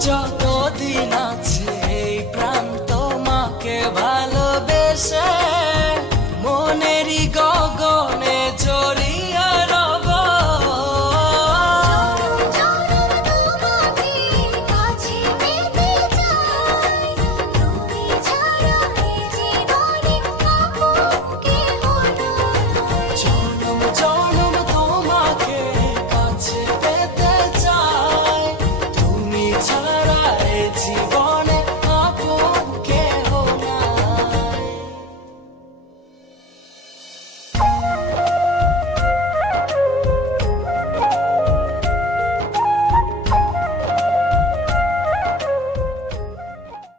맞아. Tivo.